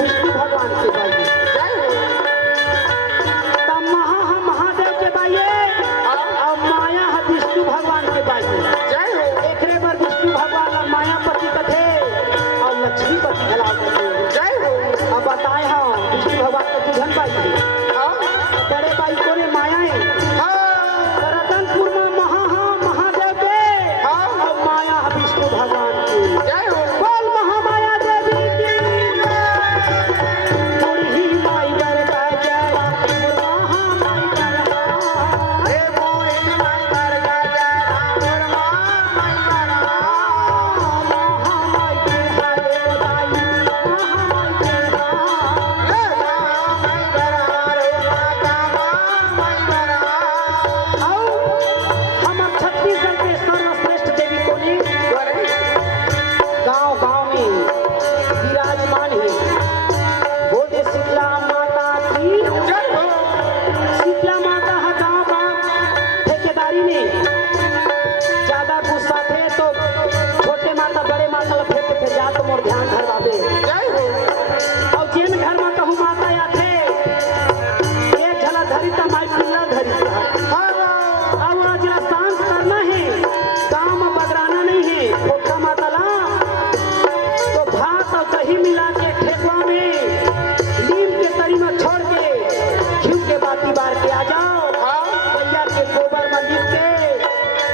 विष्णु भगवान के बाई तब महादेव के बाई और माया है विष्णु भगवान के बाई एकरे बार विष्णु भगवान और मायापति कथे और लक्ष्मीपति खिलाओ अब बताए हाँ विष्णु भगवान के दुल्हन बाई तेरे बाई को ने माया रतनपुर में महादेव के और माया है विष्णु भगवान की बोल महामाया देवी की बूढ़ी माई दरगाह जय महामाई दरगाह हे बूढ़ी माई दरगाह जय महामाई दरगाह महामाई के हरे दाई महामाई के हे महामाई दरगाह रे माता महामाई दरगाह हम छत्तीसगढ़ के सर्वश्रेष्ठ देवी को ने गांव गांव में विराजमान है बोले शीतला माता की जय हो शीतला माता है गांव गांव ठेकेदारी में ज्यादा गुस्सा थे तो छोटे माता बड़े माता ला फेंकते थे जा तुम और ध्यान धरवावे जय हो और जिन घर में कहूँ माता या थे एक झला धरी तो माई पिल्ला धरी अब आज शांत करना है गांव में बगराना नहीं है खोखा माता ला तो भात और दही मिला के ठेकुआ में नीम के तरी में छोड़ के घी के बाती बार के आ जाओ भैया के गोबर में लिप के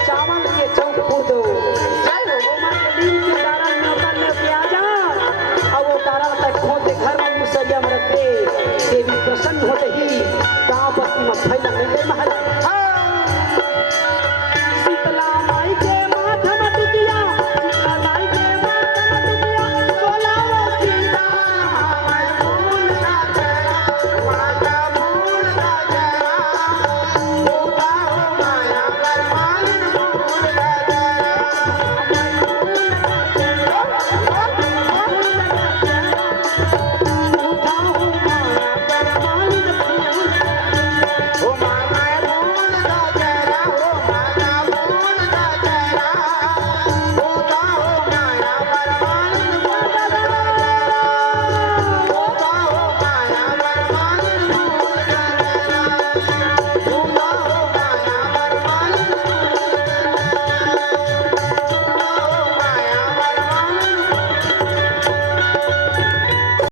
चावल के चौक फूट दो नीम के दारा में उतर के आ जाओ और वो दारा तक खोद के घर में मुसरिया में रख के देवी प्रसन्न होते ही